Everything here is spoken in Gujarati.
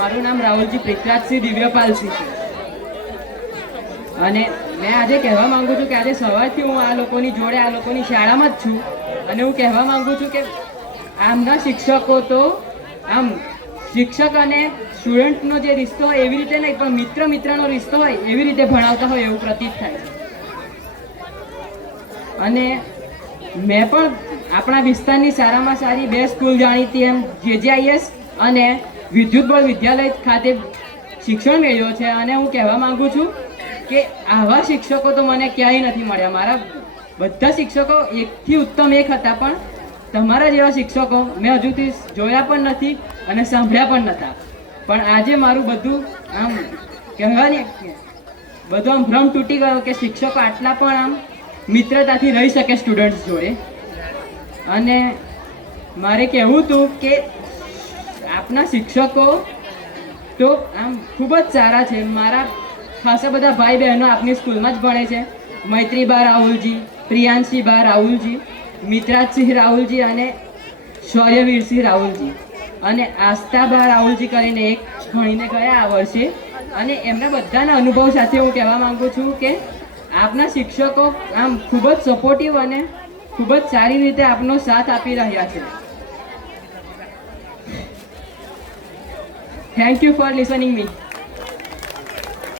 મારું નામ રાહુલજી પૃથ્વીરાજસિંહ દિવ્યપાલસિંહ છે અને મેં આજે કહેવા માંગુ છું કે આજે સવારથી હું આ લોકોની જોડે આ લોકોની શાળામાં જ છું અને હું કહેવા માંગુ છું કે આમના શિક્ષકો તો આમ શિક્ષક અને સ્ટુડન્ટનો જે રિશ્તો હોય એવી રીતે નહીં પણ મિત્રનો રિશ્તો હોય એવી રીતે ભણાવતા હોય એવું પ્રતીત થાય છે. અને મેં પણ આપણા વિસ્તારની સારામાં સારી 2 સ્કૂલ જાણીતી એમ JJIS અને વિદ્યુત બળ વિદ્યાલય ખાતે શિક્ષણ મેળવ્યો છે અને હું કહેવા માંગુ છું કે આવા શિક્ષકો તો મને ક્યાંય નથી મળ્યા. મારા બધા શિક્ષકો એકથી ઉત્તમ એક હતા, પણ તમારા જેવા શિક્ષકો મેં હજુથી જોયા પણ નથી અને સાંભળ્યા પણ નહોતા. પણ આજે મારું બધું આમ કહેવાની બધો આમ ભ્રમ તૂટી ગયો કે શિક્ષકો આટલા પણ આમ મિત્રતાથી રહી શકે સ્ટુડન્ટ્સ જોડે. અને મારે કહેવું હતું કે આપના શિક્ષકો તો આમ ખૂબ જ સારા છે. મારા ખાસા બધા ભાઈ બહેનો આપની સ્કૂલમાં જ ભણે છે. મૈત્રીબા રાહુલજી, પ્રિયાંશીબા રાહુલજી, મિત્રાજસિંહ રાહુલજી અને શૌર્યવીરસિંહ રાહુલજી અને આસ્થાબા રાહુલજી કરીને એક ભણીને ગયા આ વર્ષે. અને એમના બધાના અનુભવ સાથે હું કહેવા માગું છું કે આપના શિક્ષકો આમ ખૂબ જ સપોર્ટિવ અને ખૂબ જ સારી રીતે આપનો સાથ આપી રહ્યા છે. Thank you for listening me.